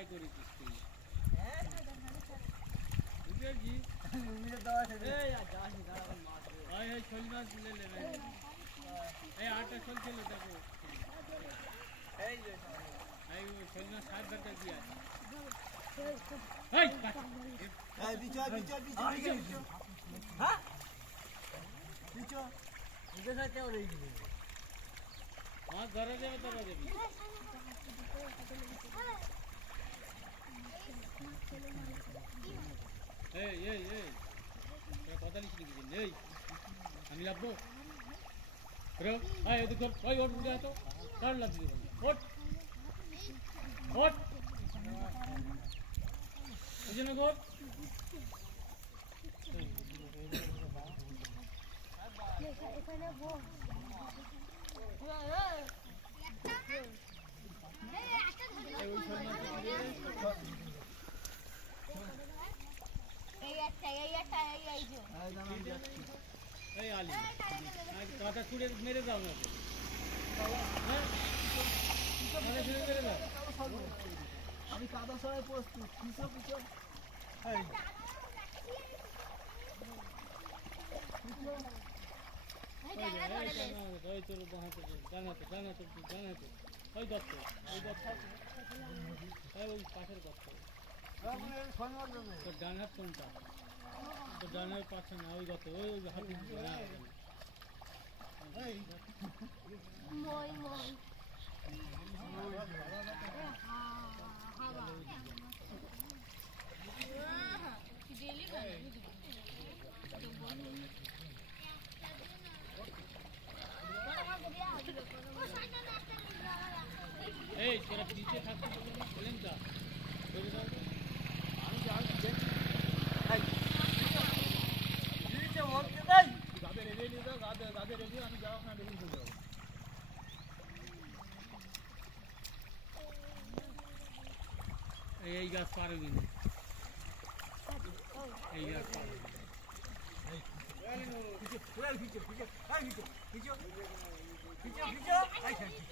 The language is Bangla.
ট্রাই করেছিস তুই বুঝেছি এই শোল মাছ তুলে নেবে এই আটটা শোল ছিল দেখো এই শোল মাছ 7 ঘন্টা দিয়ে আছে হ্যাঁ মাছ ধরা যাবে তোরা যাবি কথা লিখে দিবি এই আমি লাভবো ওদিকে ওই ওট উঠে তো কার লাভ দিবি ওট ওট ওই জন্য গোট এখানে বল কাঁটা ছুড়ে মেরে দাও না আমি কাদা সবাই প্রস্তুত পিছু পিছু ওই তোর জানাতে ওই দত্ত ওই পাশের দত্ত তোর ডান হাত কোনটা তোর ডান হাত পাচ্ছে না ওই দত্ত ওই হাত এই তোরা পিছে থাকতে বলেন যা এই গাছ পারবি না এই গাছ পারবি পিছু পিছু পিছু পিছু পিছু পিছু পিছু